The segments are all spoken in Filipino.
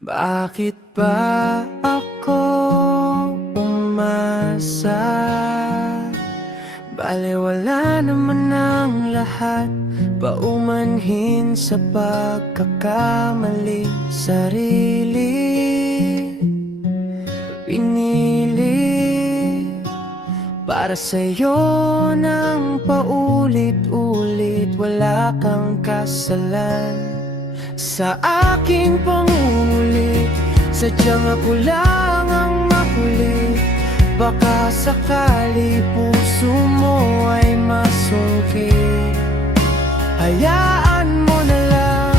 Bakit ba ako umasa? Balewala naman ang lahat, paumanhin sa pagkakamali. Sarili pinili para sa'yo ng paulit-ulit. Wala kang kasalan sa aking pangunguli. Sadyang ako lang ang makulit. Baka sakali puso mo ay masungkit. Hayaan mo na lang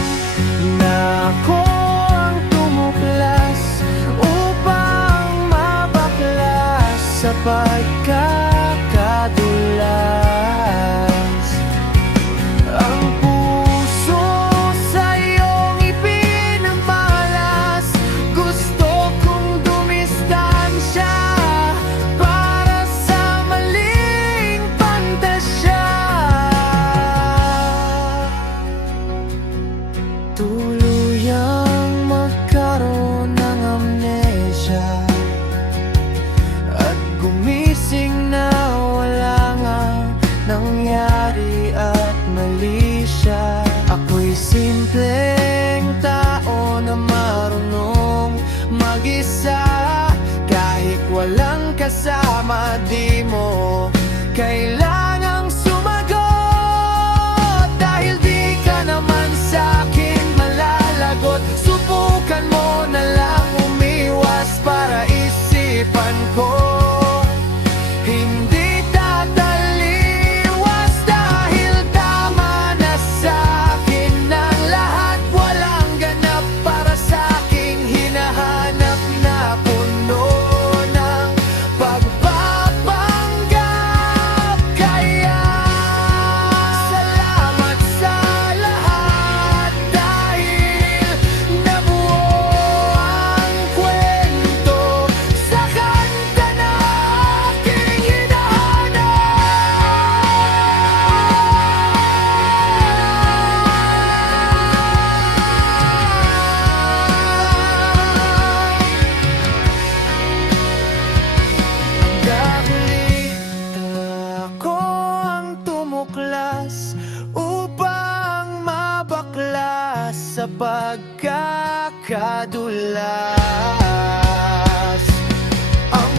na ako ang tumuklas upang mabaklas sa pagkakadulas. Ang puso sa iyong ipinamalas, gusto kong dumistansya para sa maling pantasya. Tuluyang magkaroon ng amnesia at gumising na wala nga nangyari at mali siya. Ako'y simpleng tao na marunong mag-isa. Kahit walang kasama, di mo kailangang sumagot. Dahil di ka naman sa'kin malalagot. Subukan mo na lang umiwas para isipan ko hindi tataliwas. Dahil tama na sa'kin ang lahat. Walang ganap para sa'king hinahanap na puno ng pagpapanggap. Kaya salamat sa lahat, dahil nabuo ang kwento sa kanta na aking hinahanap. Dahil ako ang tumuklas upang mabaklas sa pagkakadulas. Ang